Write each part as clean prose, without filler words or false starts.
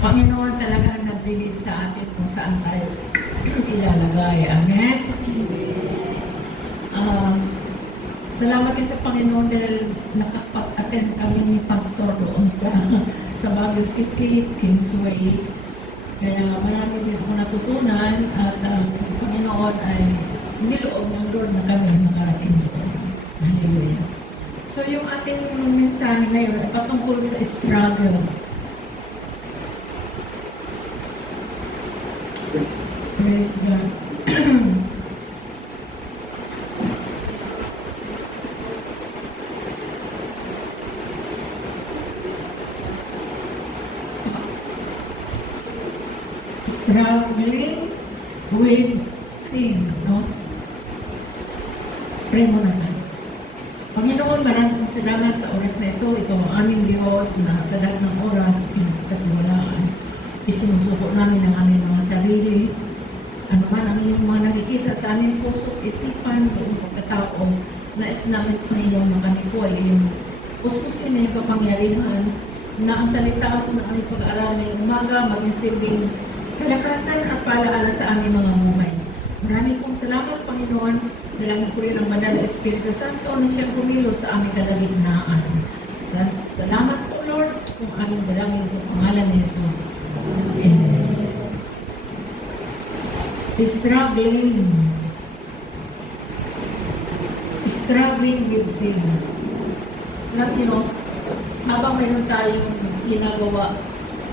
Panginoon talaga ang nagdilig sa atin kung saan tayo ilalagay. Amen? Salamat din sa Panginoon dahil nakapag-attend kami ni Pastor doon sa Baguio City, Kingsway. Kaya marami din ako natutunan at Panginoon ay niloob ng Lord na kami makarating doon. Hallelujah. So yung ating mensahe ngayon ay patungkol sa struggle. Praise God. Struggling with sin, no? Pray muna tayo. Panginoon, maraming salamat sa oras na ito. Ito ang aming Diyos na sa lahat ng oras, pinagkatiwalaan. Isinusuko namin ang aming mga sarili. Ano man ang iyong mga nakikita sa aming puso, isipan, buong pagkatao, nais namin, Panginoon, na kami po ay iyong puspusin na yung kapangyarihan na ang salita ko na aming pag-aaral ngayong umaga, maging silbing kalakasan at paalaala sa aming mga buhay. Maraming pong salamat, Panginoon. Dalangin ko rin ang Banal na Espiritu Santo na siyang kumilos sa aming kalagitnaan. Salamat po, Lord, kung aming dalangin sa pangalan ni Jesus. Amen. Struggling with sin. Alam niyo, habang mayroon tayong ginagawa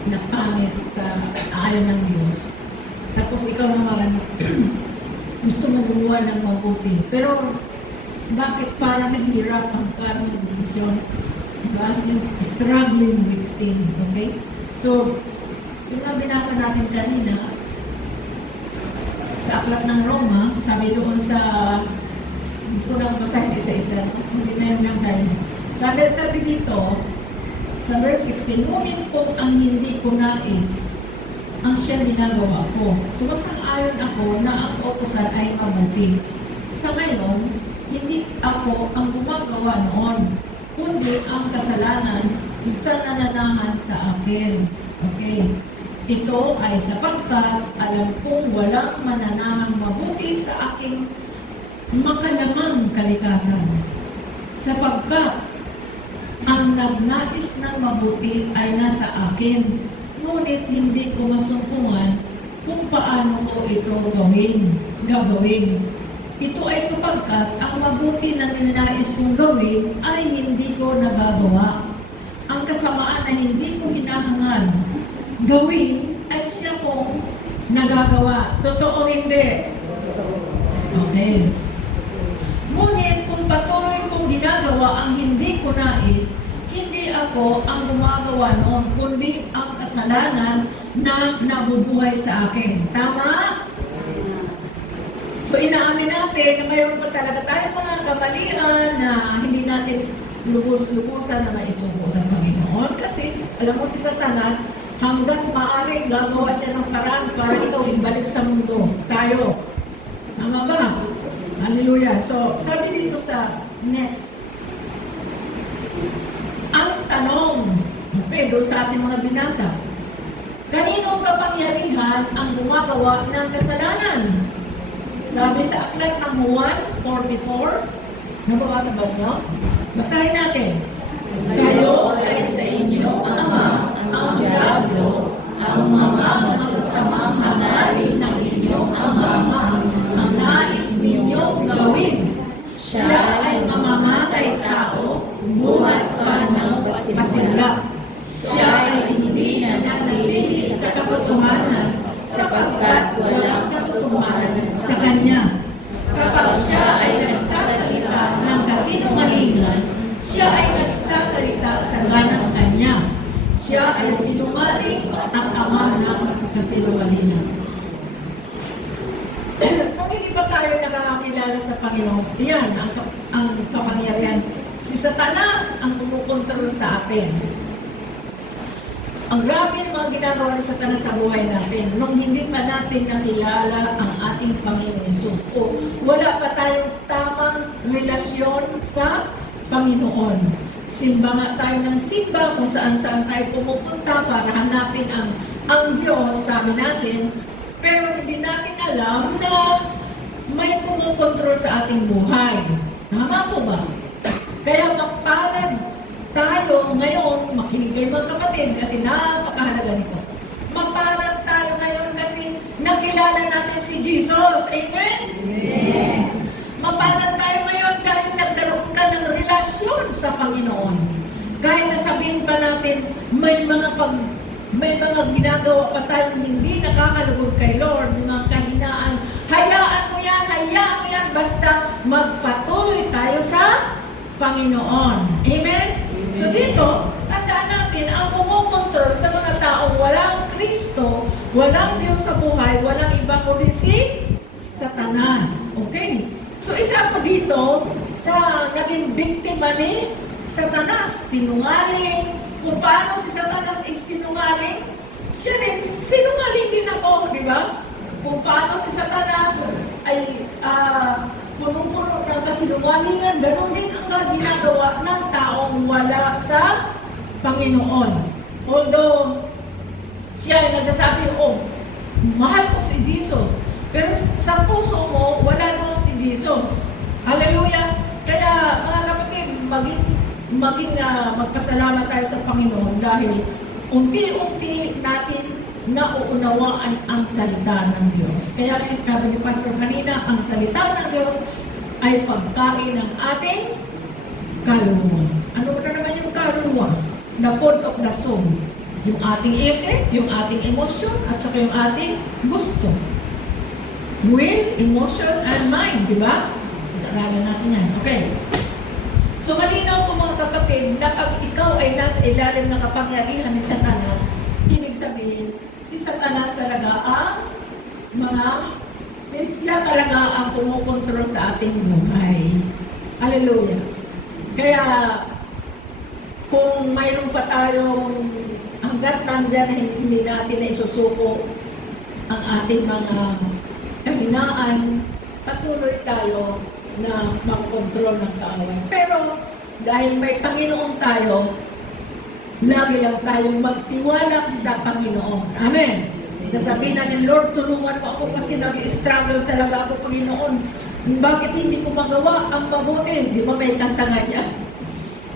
na pangit sa ayaw ng Diyos, tapos ikaw naman gusto mo gumawa ng mabuti. Pero bakit parang naghihirap ang karang desisyon? Diba? Yung struggling with sin. Okay? So, yung na binasa natin kanina, sa aklat ng Roma, sabi doon sa, hindi ko lang basahin isa-isa, hindi na yung nanggaling. Sabi dito, sa verse 16, ngunit kung ang hindi ko nais, ang siya ginagawa ko. Sumasang-ayon ako na ang kautusan ay mabuti. Sa ngayon, hindi ako ang gumagawa noon, kundi ang kasalanan, isa na nananahan sa akin. Okay? Ito ay sapagkat alam kong walang mananahang mabuti sa aking makalamang kalikasan. Sapagkat ang nagnais ng mabuti ay nasa akin, ngunit hindi ko masumpungan kung paano ko ito gagawin. Ito ay sapagkat ang mabuti na ninanais kong gawin ay hindi ko nagagawa. Ang kasamaan na hindi ko hinahangad gawin ay siya kong nagagawa. Totoo hindi? Okay. Ngunit kung patuloy kong ginagawa ang hindi ko nais, hindi ako ang gumagawa noon, kundi ang kasalanan na nabubuhay sa akin. Tama? So inaamin natin na mayroon pa talaga tayong mga kamalian na hindi natin lubos-lubusan na maisuko sa Panginoon. Kasi alam mo si Satanas, hanggang maaaring gagawa siya ng paraan para ikaw ibalik sa mundo. Tayo. Tama ba? Hallelujah. So, sabi dito sa next, ang tanong, Pedro sa ating mga binasa, kaninong kapangyarihan ang gumagawa ng kasalanan? Sabi sa aklat ng Juan 44, nababasa ba niyo? Basahin natin. Kayo ay sa inyong ama, ang diablo, ang mga masasamang hangarin ng inyong ama, ang nais ninyong gawin. Siya ay mamamatay tao, buhat pa ng pasinla. Siya ay hindi nananatili sa katotohanan, sapagkat walang katotohanan sa kanya. Kapag siya ay nagsasalita ng kasinungalingan, siya ay nagsasalita sa ganang kanya. Siya ay sinungaling at ama ng kasinungalingan. Kung hindi pa tayo nakakakilala sa Panginoon, yan ang kapangyarihan. Si Satanas ang kumukontrol sa atin. Ang grabe yung mga ginagawa ni Satanas sa buhay natin. Nung hindi pa natin nakilala ang ating Panginoon Jesus, o wala pa tayong tamang relasyon sa Panginoon. simba nga tayo ng simba, kung saan-saan tayo pumupunta para hanapin ang Diyos sa amin natin, pero hindi natin alam na may kumukontrol sa ating buhay. Tama po ba? Kaya mapalad tayo ngayon, makinig kayo mga kapatid, kasi napakahalaga nito. Mapalad tayo ngayon kasi nakilala natin si Jesus. Amen? Amen. Mapalad tayo ngayon dahil nagkaroon ka ng relasyon sa Panginoon. Kahit nasabihin pa natin, may mga ginagawa pa tayong hindi nakakalugod kay Lord, yung mga kahinaan. Hayaan mo yan, basta magpatuloy tayo sa Panginoon. Amen? So dito, tandaan natin, ang kumukontrol sa mga taong walang Kristo, walang Diyos sa buhay, walang iba kundi si Satanas. Okay? So isa po dito sa naging biktima ni Satanas, sinungaling. Kung paano si Satanas ay sinungaling, siya rin, sinungaling din ako, di ba? Kung paano si Satanas ay punong-puno ng kasinungalingan, ganoon din ang ginagawa ng taong wala sa Panginoon. Although, siya ay nagsasabi, mahal ko si Jesus, pero sa puso mo, wala doon si Jesus. Hallelujah! Kaya, mga kapatid, maging magpasalamat tayo sa Panginoon dahil unti-unti natin nauunawaan ang salita ng Diyos. Kaya sabi ni Pastor kanina, ang salita ng Diyos ay pagkain ng ating kaluluwa. Ano na naman yung kaluluwa? The food of the soul. Yung ating isip, yung ating emosyon, at saka yung ating gusto. Will, emotion, and mind. Di ba? Pag-aralan natin yan. Okay. So malinaw po mga kapatid, na pag ikaw ay nasa ilalim ng kapangyarihan ni Satanas, ibig sabihin, si Satanas talaga siya talaga ang kumukontrol sa ating buhay. Hallelujah. Kaya, kung mayroon pa tayong hanggat nandyan na hindi natin na isusuko ang ating mga kahinaan, patuloy tayo na mag-control ng kaaway. Pero, dahil may Panginoon tayo, lagi lang tayong magtiwala sa Panginoon. Amen. Sasabihin natin, Lord, tulungan mo ako kasi nag-struggle talaga ako, Panginoon. Bakit hindi ko magawa ang mabuti? Di ba may kanta nga niya?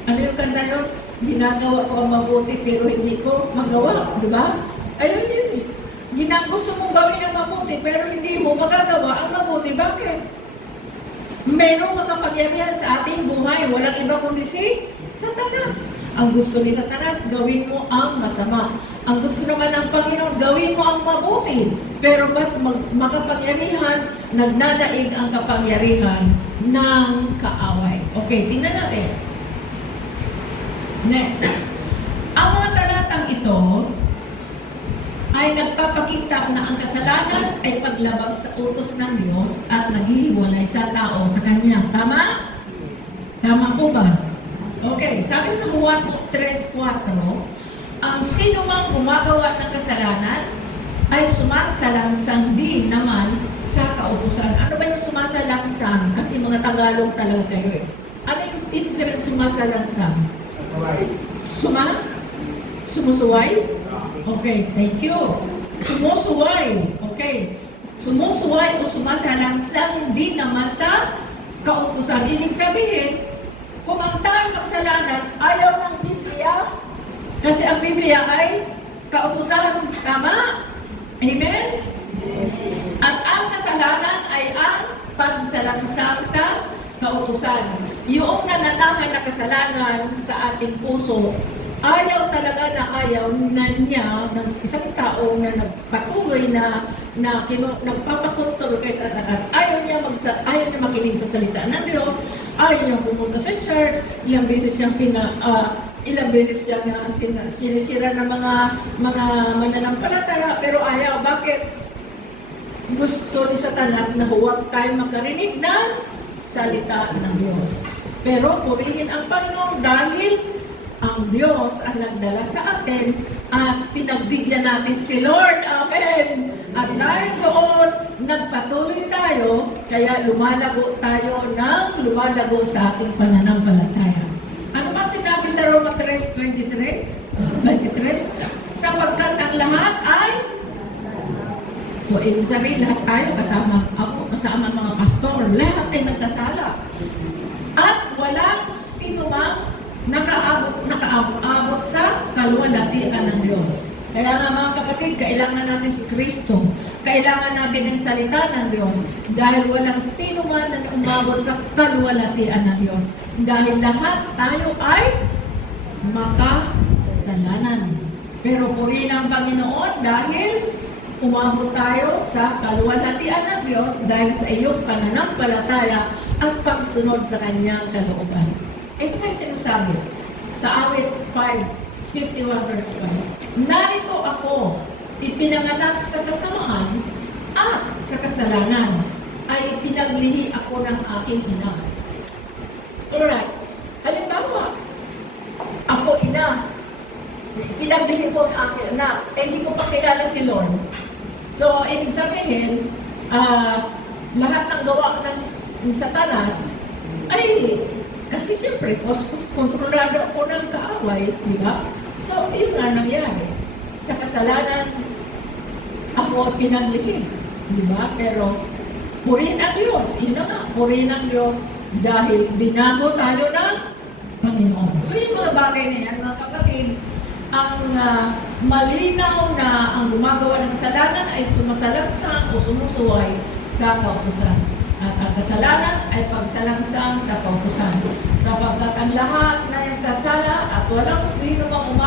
Ano yung kanta nun? Ginagawa ko ang mabuti pero hindi ko magawa. Di ba? Ayun yun. Gusto mong gawin ang mabuti pero hindi mo magagawa ang mabuti. Bakit? Merong makapangyarihan sa ating buhay. Walang iba kundi si Satanas. Ang gusto ni Satanas, gawin mo ang masama. Ang gusto naman ng Panginoon, gawin mo ang mabuti. Pero mas makapangyarihan, nagnanaig ang kapangyarihan ng kaaway. Okay, tingnan natin. Next. Ang mga talatang ito ay nagpapakita na ang kasalanan ay paglabag sa utos ng Diyos at naghihiwalay sa tao sa Kanya. Tama? Tama po ba? Okay, sabi sa Juan 3:4, ang sino mang gumagawa ng kasalanan ay sumasalangsang din naman sa kautusan. Ano ba yung sumasalangsang? Kasi mga Tagalog talaga kayo eh. Ano yung ibig sabihin sumasalangsang? Sumusuway? Okay, thank you. Sumusuway. Okay. Sumusuway o sumasalangsang din naman sa kautusan. Ibig sabihin, kung ang tayo magsalanan, ayaw ng Biblia, kasi ang Biblia ay kautusan. Tama? Amen? At ang kasalanan ay ang pagsalangsang sa kautusan. Yung nananahan na kasalanan sa ating puso, ayaw talaga na ayaw na niya ng isang tao na nagpatuloy na nagpapakontrol kay Satanas. Ayaw niya makinig sa salita ng Diyos, ayaw niya pumunta sa church, ilang beses siyang sinisira ng mga mananampalataya, pero ayaw. Bakit? Gusto ni Satanas na huwag tayo makarinig ng salita ng Diyos. Pero purihin ang Panginoon dahil ang Diyos ang nagdala sa atin at pinagbigyan natin si Lord. Amen! At dahil doon, nagpatuloy tayo, kaya lumalago tayo ng lumalago sa ating pananampalataya. Ano ba sinabi sa Roma 3:23, sapagkat ang lahat ay, so ibig sabihin lahat tayo kasama ako, kasama mga pastor, lahat ay nagkasala. At walang sino mang nakaabot sa kaluwalhatian ng Diyos. Kaya nga mga kapatid, kailangan natin si Kristo. Kailangan natin ang salita ng Diyos. Dahil walang sino man na umabot sa kaluwalhatian ng Diyos. Dahil lahat tayo ay makasalanan. Pero purihin ang Panginoon dahil umabot tayo sa kaluwalhatian ng Diyos dahil sa iyong pananampalataya at pagsunod sa kanyang kalooban. Ito may sinasabi sa awit 5:51 verse 1. Narito ako, ipinanganak sa kasamaan at sa kasalanan, ay ipinaglihi ako ng aking ina. Alright, halimbawa, ako ina, pinaglihi ko ang aking anak, hindi ko pa kilala si Lord. So, ibig sabihin, lahat ng gawa ng Satanas ay, kasi siyempre, kontrolado ako ng kaaway, di ba? So, yun nga nangyari. Sa kasalanan, ako pinaglihi, di ba? Pero, purihin ang Diyos. Yun na nga, purihin ang Diyos dahil binago tayo ng Panginoon. So, yung mga bagay na yan, mga kapatid, ang malinaw na ang gumagawa ng kasalanan ay sumasalangsang o sumusuway sa kautusan. At ang kasalanan ay pagsalangsang sa kautusan. Sapagkat ang lahat na nagkasala at walang sino mang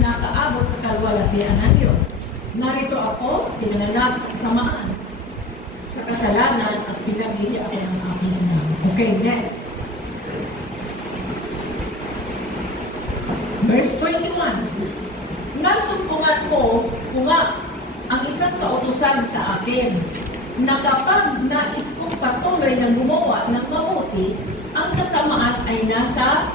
nakaabot sa kaluwalhatian ng Diyos. Narito ako, pinanganak sa kasamaan, sa kasalanan at pinaglihi ako ng aking ina. Okay, next. Verse 21. Nasumpungan ko kung ang isang kautusan sa akin na kapag nais kong patuloy na gumawa ng mabuti, ang kasamaan ay nasa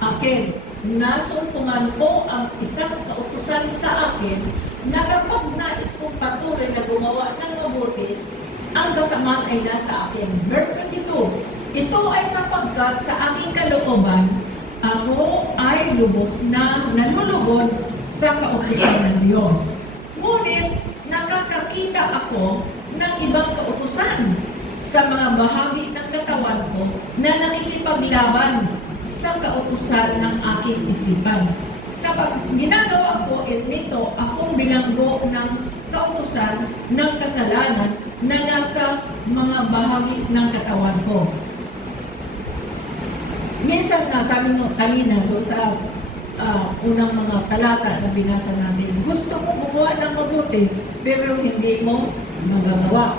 akin. Nasumpungan ko ang isang kautusan sa akin na kapag nais kong patuloy na gumawa ng mabuti, ang kasamaan ay nasa akin. Verse 22. Ito ay sapagkat sa aking kalooban, ako ay lubos na nalulugod sa kautusan ng Diyos. Ngunit nakakakita ako ng ibang kautusan sa mga bahagi ng katawan ko na nakikipaglaban sa kautusan ng aking isipan. Sa ginagawa ko nito, akong bilanggo ng kautusan ng kasalanan na nasa mga bahagi ng katawan ko. Minsan nga, sabi mo kanina doon sa unang mga talata na binasa natin, gusto mo gumawa ng mabuti, pero hindi mo magagawa.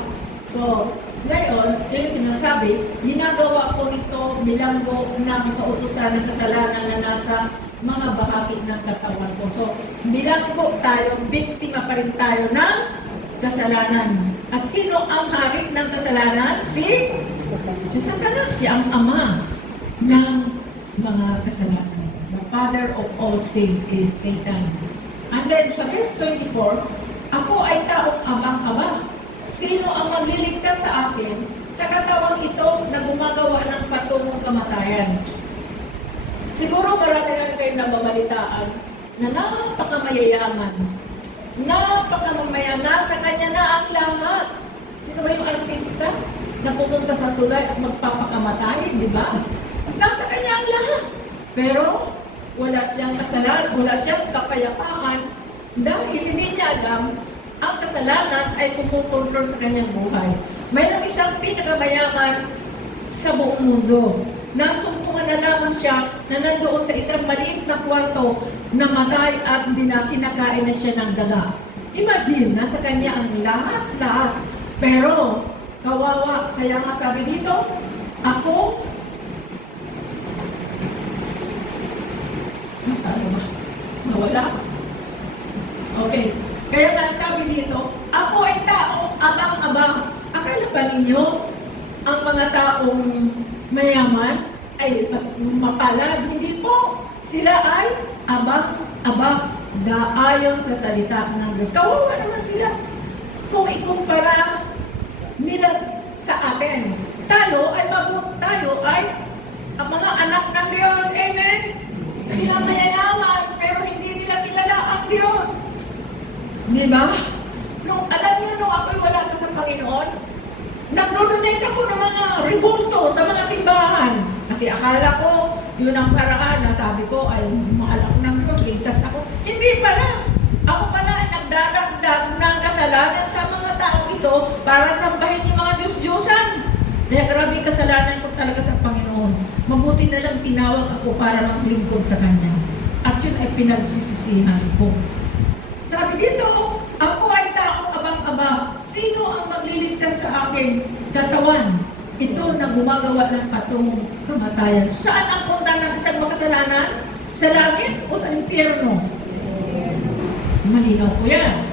So, ngayon, yung sinasabi, ginagawa ko nito bilanggo ng kautusan ng kasalanan na nasa mga bahagi ng katawan ko. So, bilanggo tayo, biktima pa rin tayo ng kasalanan. At sino ang hari ng kasalanan? Si Satanas, siya ang ama ng mga kasalanan. The father of all sin is Satan. And then sa verse 24, ako ay taong abang-abang. Sino ang magliligtas sa akin sa katawang ito na gumagawa ng patungong kamatayan? Siguro marami lang kayo nababalitaan na napakamayayaman. Nasa kanya na ang lahat. Sino ba yung artista na pupunta sa tulay at magpapakamatay, di ba? Nasa kanya ang lahat. Pero wala siyang kasalanan, wala siyang kapayapaan dahil hindi niya alam ang kasalanan ay kumukontrol sa kanyang buhay. Mayroong isang pinakamayaman sa buong mundo. Nasumpungan na lamang siya na nandoon sa isang maliit na kwarto na matay at kinakain na siya ng daga. Imagine, nasa kanya ang lahat-lahat. Pero, kawawa, kaya nga sabi dito, ako, saan ba? Nawala. Okay. Kaya nga sabi dito, ako ay taong abang-abang. Akala ba ninyo, ang mga taong mayaman ay mapalad? Hindi po. Sila ay abang-abang ayon sa salita ng Diyos. Kawawa naman sila. Kung ikumpara nila sa atin, tayo ay ang mga anak ng Diyos. Amen? Sila mayayaman, pero hindi nila kilala ang Diyos. Di ba? Alam niyo, nung ako'y wala na sa Panginoon, nag-donate ako ng mga rebulto sa mga simbahan. Kasi akala ko, yun ang paraan na sabi ko, ay mahal ako ng Diyos, ligtas ako. Hindi pala. Ako pala ay nagdaragdag ng kasalanan sa mga taong ito para sambahin yung mga Diyos-Diyosan. Kaya grabe kasalanan ko talaga sa Panginoon. Mabuti na lang tinawag ako para maglingkod sa Kanya. At yun ay pinagsisisihan ko. Sabi dito, ako ay taong abang-abang. Sino ang magliligtas sa akin katawan? Ito na gumagawa ng patungong kamatayan. Saan ang punta ng isang makasalanan? Sa langit o sa impyerno? Malinaw ko yan.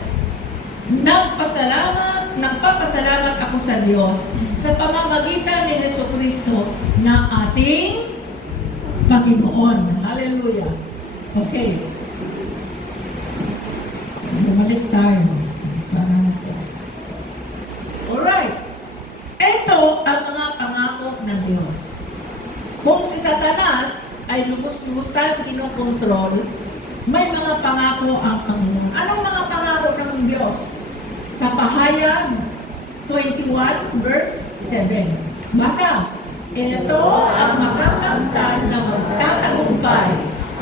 Nagpapasalamat ako sa Diyos sa pamamagitan ni Jesucristo na ating Panginoon. Hallelujah. Okay. Bumalik tayo. Sana na po. Alright. Ito ang mga pangako ng Diyos. Kung si Satanas ay lubos-lubos tayong kinokontrol, may mga pangako ang Panginoon. Anong mga pangako ng Diyos? Sa Pahayag 21 verse 7. Basa. Ito ang makakamtan na magtatagumpay.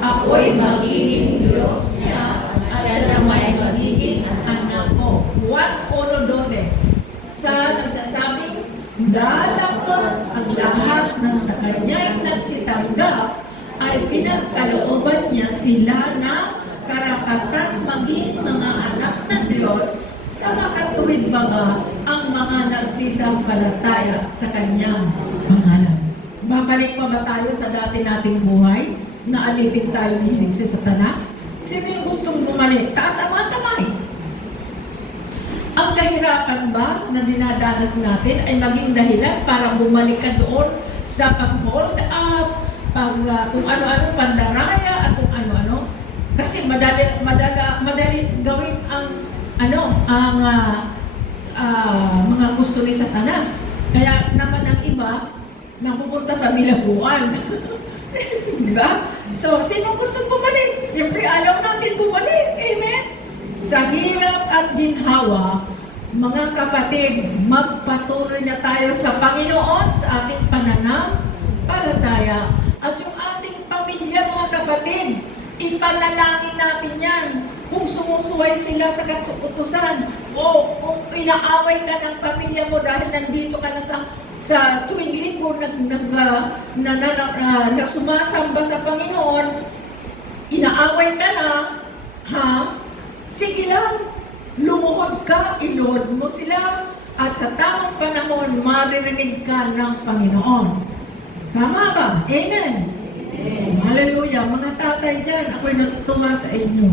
Ako'y magiging Diyos niya at siya na may magiging anak ko. 1:12. Sa nagsasabing, dalapan ang lahat ng sa kanya'y nagsitanggap ay pinagkalooban niya sila na karapatan maging mga anak ng Diyos sa makatuwid mga ang mga nagsisampalataya sa kanyang pangalan. Babalik pa ba tayo sa dati nating buhay na alipin tayo ni si Satanas? Sino yung gustong bumalik? Taas ang mga kamay. Ang kahirapan ba na dinadanas natin ay maging dahilan para bumalik ka doon sa pag-hold up, kung ano-ano pandaraya at kung ano-ano. Kasi madali gawin ang mga gusto ni Satanas. Kaya naman ang iba napupunta sa bilaguan. Di ba? So, sino gusto bumalik? Siyempre ayaw natin bumalik. Amen? Sa hirap at ginhawa, mga kapatid, magpatuloy na tayo sa Panginoon sa ating pananampalataya. At yung ating pamilya, mga kapatid, ipanalangin natin yan. Kung sumusuway sila sa katutusan o kung inaaway ka ng pamilya mo dahil nandito ka na sa tuwing linggo na sumasamba sa Panginoon, inaaway ka na, sige lang, lumuhod ka, iluhod mo sila, at sa tamang panahon, maririnig ka ng Panginoon. Tama ba? Amen. Hallelujah. Mga tatay dyan, ako'y natutuwa sa inyo.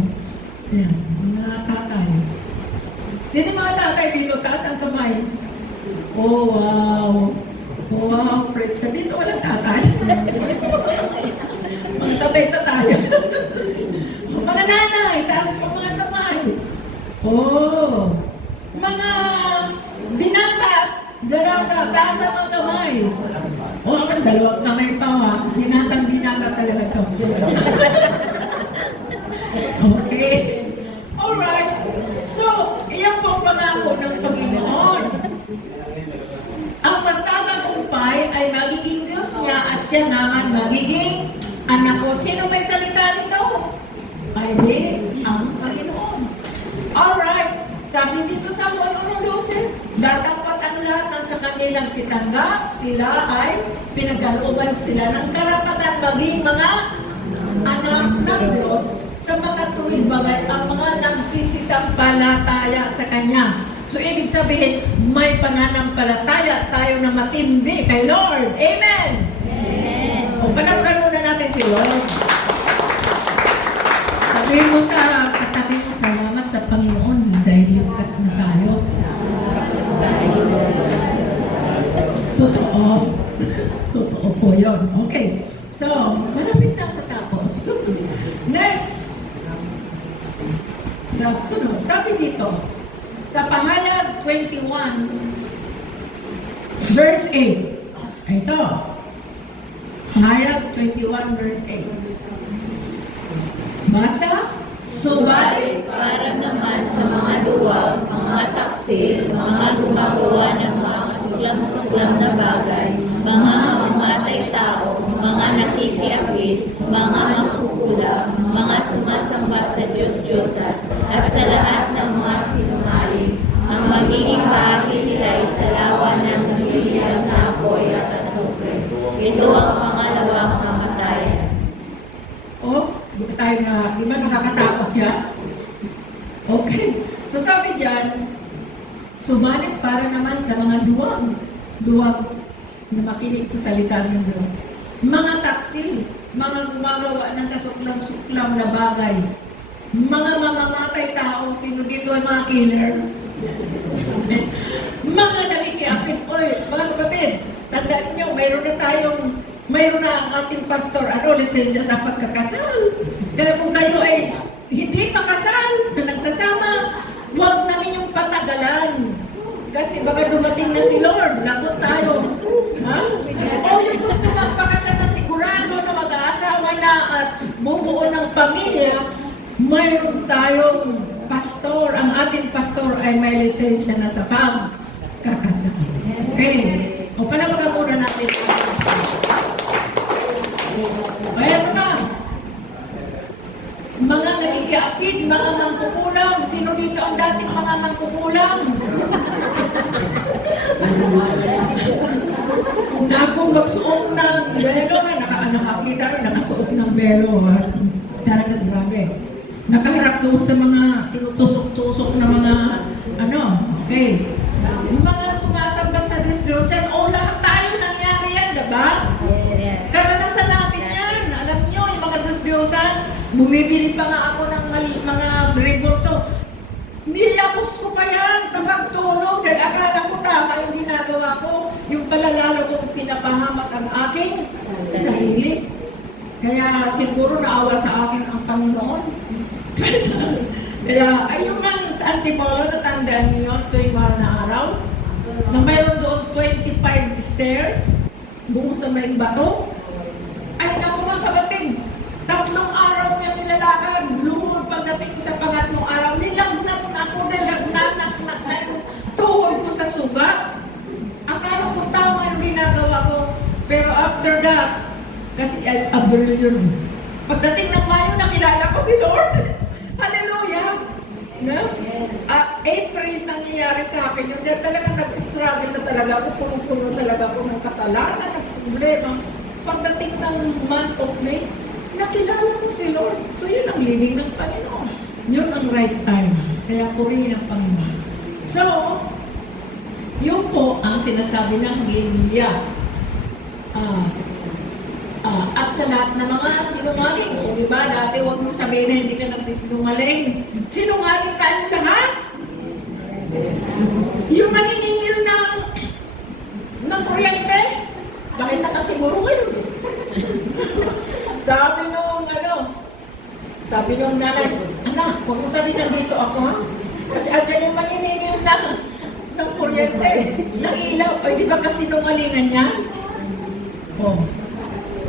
Ayan, mga tatay. Sino mga tatay dito? Taas ang kamay. Oh, wow. Oh, wow, praise God. Dito walang tatay. Mga tatay. Mga nanay, taas po mga kamay. Oh, mga binata, taas ang mga kamay. Oh, ang dalawang kamay pa ha. Binata talaga ito. Okay. Alright. So, iyan po ang pangako ng Panginoon. Ang magtatagumpay ay magiging Diyos niya at siya naman magiging anak ko. Sino may salita nito? Ay di, ang Panginoon. Alright. Sabi dito sa 1:12, datapat ang lahat ng sa kanilang sitanggap, sila ay pinagkalooban sila ng karapatan maging mga anak ng Diyos sa makatuwid bagay ang mga nagsisisampalataya sa Kanya. So, ibig sabihin, may pananampalataya tayo na matindi kay Lord. Amen! Amen! O, panapkan muna natin si Lord. Sabihin mo sa katabi mo, salamat sa Panginoon dahil ligtas na tayo. Totoo po yun. Okay. So, malapit na patapos. Next. Sa sunod, sabi dito, sa Pahayag 21, verse 8. Ito. Pahayag 21, verse 8. Basa? Subalit, Para naman sa mga duwag, mga taksil, mga gumagawa ng mga kasuklam-suklam na bagay, mga mamamatay tao, mga nakikiapid, mga mangkukulam, mga sumasamba sa Diyos-Diyosas, at sa lahat ng mga sinungaling, ang magiging bahagi nila ay sa lawa ng nililiyang na apoy at asupre. Ito ang pangalawang kamatayan. oh, di tayo na, di ba nakakatakot yan? Okay. So sabi diyan, subalit para naman sa mga duwag na makinig sa salita ng Diyos. Mga taksil, mga gumagawa ng kasuklam-suklam na bagay, mga mamamatay tao, sino dito ay mga killer? Mga nakikiapit, oy, mga kapatid, tandaan nyo, mayroon na ang ating pastor, lisensya sa pagkakasal. Kaya kung kayo ay hindi pakasal, na nagsasama, huwag na ninyong patagalan. Kasi baka dumating na si Lord, lagot tayo. Ha? O yung gusto magpakasal na sigurado na mag-aasawa na at bubuo ng pamilya, mayroon tayong pastor. Ang ating pastor ay may lisensya na sa pagkakasal. Okay. O palakpakan muna natin. Ayan na. Mga nakikiapid, mga mangkukulam. Sino dito ang dating mga mangkukulam? Na kung magsuot ng belo, nakakita rin, nakasuot ng belo. Talaga grabe. Nakaharap doon sa mga tinutusok-tusok na mga, okay. Mga sumasamba sa Diyos-Diyosan, lahat tayo nangyari yan, diba? Karanasan natin yan. Alam nyo, yung mga Diyos-Diyosan, bumibili pa nga ako ng mga rigoto. Nilapos ko pa yan sa pagtulog dahil akala ko tama yung ginagawa ko. Yung pala lalo kong pinapahamak ang aking sarili. Kaya siguro naawa sa akin ang Panginoon. Kaya ayun nga yung sa Antipolo, natandaan niyo tuwing mahal na araw, na mayroon doon 25 stairs, doon sa may bato. Ay naku mga kapatid, 3 araw niya nilalakad, luhod pagdating sa pangatlong araw, nilagnat ako, nilagnanak tuhod ko sa sugat. Akala ko tama yung ginagawa ko, pero after that, kasi abalo yun. Pagdating ng Mayo, nakilala ko si Lord. Hallelujah! No? April nangyayari sa akin, yung dahil talagang nag-struggle na talaga ako, puno-puno talaga ako ng kasalanan, ng problema. Pagdating ng month of May, nakilala ko si Lord. So yun ang living ng Panginoon. Yun ang right time. Kaya purihin ang Panginoon. So, yun po ang sinasabi ng Biblia. At sa lahat ng mga sinungaling, di ba? Dati huwag mong sabihin na hindi ka nagsisinungaling. Sinungaling tayong lahat. Yung naniningil ng kuryente, bakit nakasiguro kayo? Sabi nung nanay, anak, huwag mo sabihin nandito ako, ha? Kasi agad yung maniningil ng kuryente, ng ilaw. Ay, di ba kasi nungalingan yan?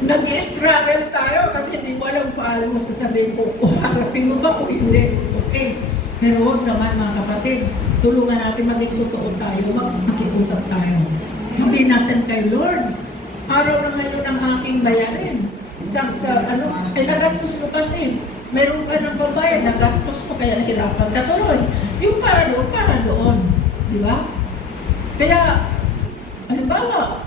Nag-i-struggle tayo kasi hindi mo alam paano mo sasabihin ko, harapin mo ba o hindi? Okay. Pero huwag naman mga kapatid, tulungan natin maging totoo tayo, makiusap tayo. Sabihin natin kay Lord, araw na ngayon ang aking bayarin. Nagastos ko kasi. Meron ka ng babayad, nagastos ko, kaya nahirapan ka tuloy. Yung para doon. Di ba? Kaya, halimbawa,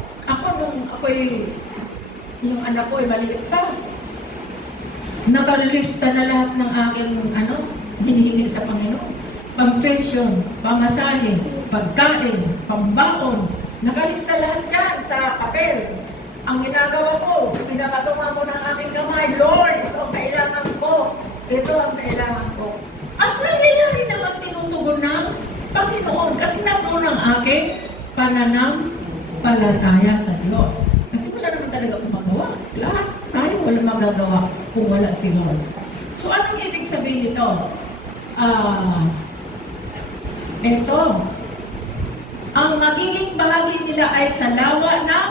yung anak ko ay maliit pa. Nakalista na lahat ng aking hinihingi sa Panginoon. Pang-pension, pamasahe, pagkain, pambaon. Nakalista lahat yan sa papel. Ang ginagawa ko, pinakatunga ko ng aking kamay, Lord, ito ang kailangan ko. Ito ang kailangan ko. At nangyayari naman tinutugon ng Panginoon kasi naroon ang aking pananampalataya sa Diyos. Kasi wala naman talaga gumagawa. Lahat tayo wala magagawa kung wala si Lord. So anong ibig sabihin nito? Ang magiging bahagi nila ay sa lawa ng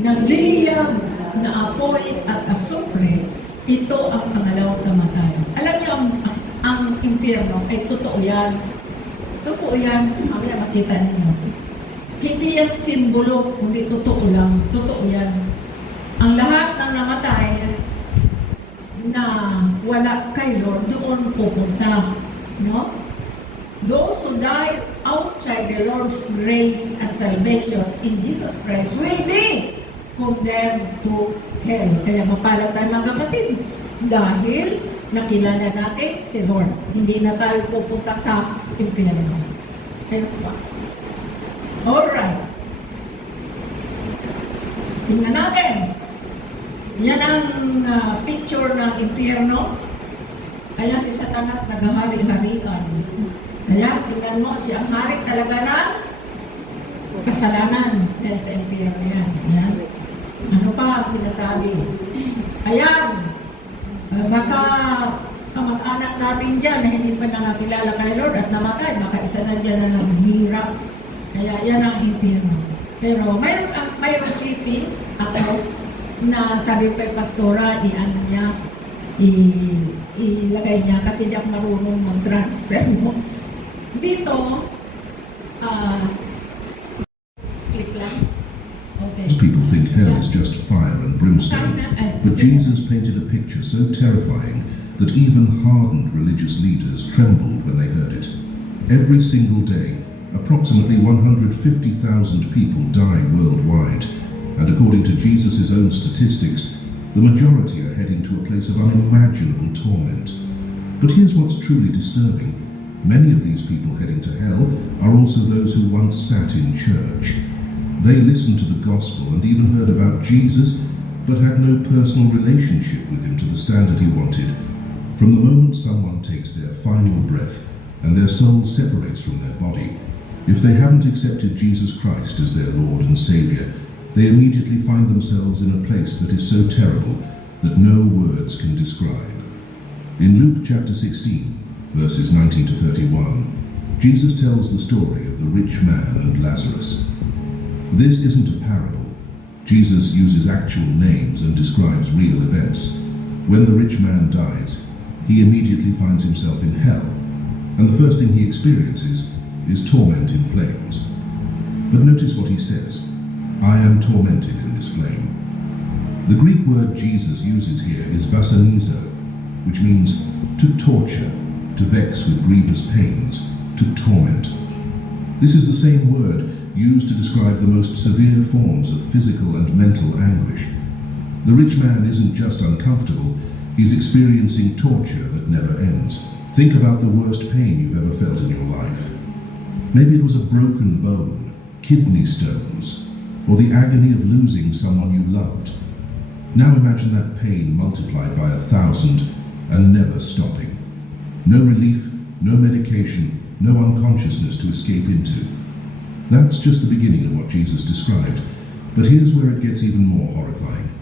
nagliliyab na apoy at asupre. ito ang pangalawang kamatayan. Alam niyo, ang impyerno ay totoo yan. Totoo yan. Mamaya makita niyo. Hindi yan simbolo, kundi totoo lang. Totoo yan. Ang lahat ng namatay na wala kay Lord, doon pupunta. No? Those who die outside the Lord's grace and salvation in Jesus Christ will be condemned to hell. Kaya mapalad tayo mga kapatid. Dahil nakilala natin si Lord. Hindi na tayo pupunta sa impyerno. Kaya ba? Alright. Tingnan natin. Yan ang picture ng impyerno. Kaya si Satanas naghahari-harian. Kaya tingnan mo, siya ang hari talaga ng kasalanan dahil sa impyerno yan. Yan. Ano pa ang sinasabi? Ayan. Baka kamag-anak natin dyan na hindi pa nakakilala kay Lord at namatay, makaisa na dyan na naghihirap. Kaya yan ang impyerno. Pero mayroong clippings ako na sabi kay Pastora, ilagay niya kasi di ako marunong mag-transfer mo. Dito, click lang. Okay. Most people think hell is just fire and brimstone, but Jesus painted a picture so terrifying that even hardened religious leaders trembled when they heard it. Every single day, approximately 150,000 people die worldwide, and according to Jesus' own statistics, the majority are heading to a place of unimaginable torment. But here's what's truly disturbing. Many of these people heading to hell are also those who once sat in church. They listened to the gospel and even heard about Jesus, but had no personal relationship with him to the standard he wanted. From the moment someone takes their final breath and their soul separates from their body, if they haven't accepted Jesus Christ as their Lord and Savior, they immediately find themselves in a place that is so terrible that no words can describe. In Luke chapter 16, verses 19 to 31, Jesus tells the story of the rich man and Lazarus. This isn't a parable. Jesus uses actual names and describes real events. When the rich man dies, he immediately finds himself in hell, and the first thing he experiences is torment in flames. But notice what he says, "I am tormented in this flame." The Greek word Jesus uses here is basanizo, which means to torture, to vex with grievous pains, to torment. This is the same word used to describe the most severe forms of physical and mental anguish. The rich man isn't just uncomfortable, he's experiencing torture that never ends. Think about the worst pain you've ever felt in your life. Maybe it was a broken bone, kidney stones, or the agony of losing someone you loved. Now imagine that pain multiplied by 1,000 and never stopping. No relief, no medication, no unconsciousness to escape into. That's just the beginning of what Jesus described, but here's where it gets even more horrifying.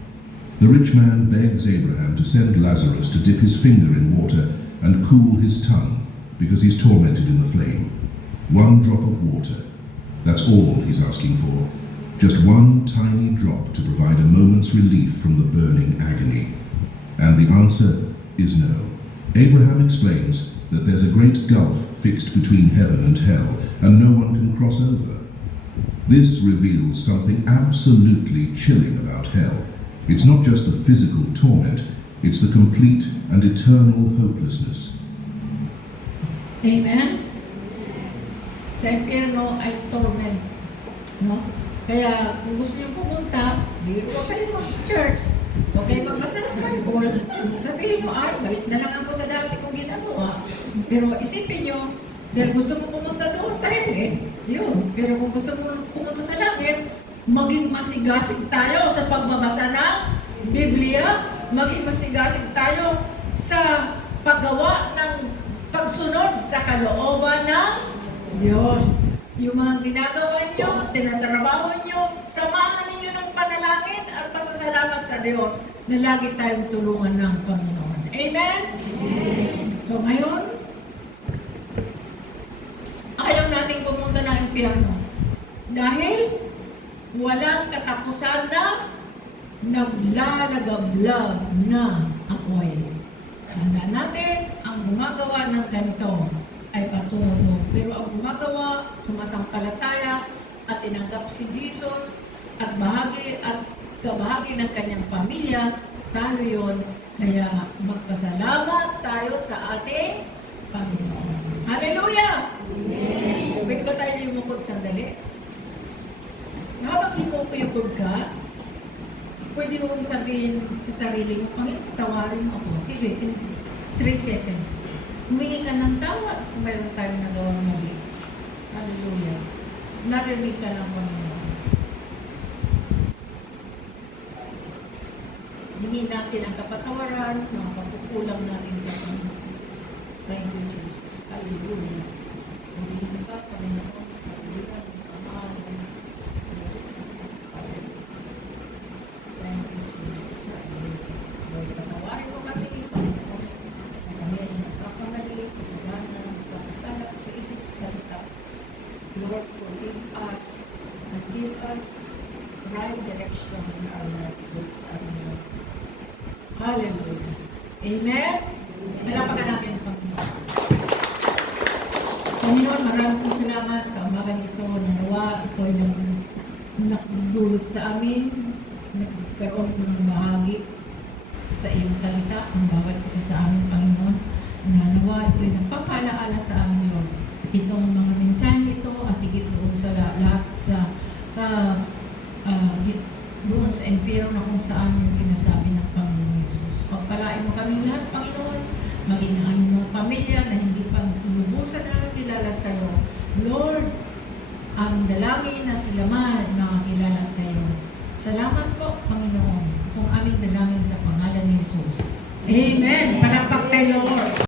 The rich man begs Abraham to send Lazarus to dip his finger in water and cool his tongue because he's tormented in the flame. One drop of water. That's all he's asking for. Just one tiny drop to provide a moment's relief from the burning agony. And the answer is no. Abraham explains that there's a great gulf fixed between heaven and hell, and no one can cross over. This reveals something absolutely chilling about hell. It's not just the physical torment, it's the complete and eternal hopelessness. Amen? Sa impyerno ay torment. No? Kaya kung gusto niyo pumunta, huwag kayo mag-church. Huwag kayo magbasa ng Bible. Sabihin mo, ay, balik na lang ako sa dati kong ginagawa. Pero isipin niyo, dahil gusto mo pumunta doon sa hell, yun. Pero kung gusto mo pumunta sa langit, maging masigasig tayo sa pagbabasa ng Biblia, maging masigasig tayo sa paggawa ng pagsunod sa kalooban ng Diyos. Yung mga ginagawa nyo, tinatrabaho nyo, samahan ninyo ng panalangin at pasasalamat sa Diyos na lagi tayong tulungan ng Panginoon. Amen? Amen. So ngayon, ayaw nating pumunta ng impyerno dahil walang katapusan na naglalagablab na apoy. Tandaan natin, ang gumagawa ng ganito ay patuno. Pero ang gumagawa, sumasampalataya at tinanggap si Jesus at kabahagi ng kanyang pamilya, tayo yun. Kaya magpasalamat tayo sa ating Panginoon. Hallelujah! So, pwede ba tayo lumukod sandali? Habang lumukod ka, pwede mo sabihin sa sarili mo, Panginoon, tawarin mo ako. Sige, in 3 seconds. Humingi ka ng tawad kung mayroon tayong nagawang mali. Hallelujah. Narinig ka ng Panginoon. Hingin natin ang kapatawaran, mga pagkukulang natin sa Panginoon. Thank you, Jesus. Hallelujah. Humingi ka, Panginoon, pagkukulang, pamahalan. Thank you, Jesus. Hallelujah. Lord, patawarin mo kami, Panginoon. Kami ay nagkakamali, kasalanan, nagkakasala sa isip sa salita. Lord, forgive us and give us right direction in our lives, Lord, sa amin. Hallelujah. Amen? Malapakan natin ang Panginoon. Panginoon, maraming po salamat sa umagang ito na nawa. Ito ay nakdulot sa amin. Nagkaroon ng bahagi sa iyong salita, ang bawat isa sa amin, Panginoon, na nawa ito ay nagpapalaala sa amin, Lord. Itong mga mensahe ito at higit doon sa lahat doon sa impero na kung saan yung sinasabi ng Panginoon Jesus. Pagpalain mo kami lahat, Panginoon, maging ang aming mga pamilya na hindi pa lulubusan na nakakilala sa iyo. Lord, ang dalangin na sila man ay makakilala sa iyo. Salamat po, Panginoon, kung aming dalangin sa pangalan ni Jesus. Amen. Palakpak tayo, Lord.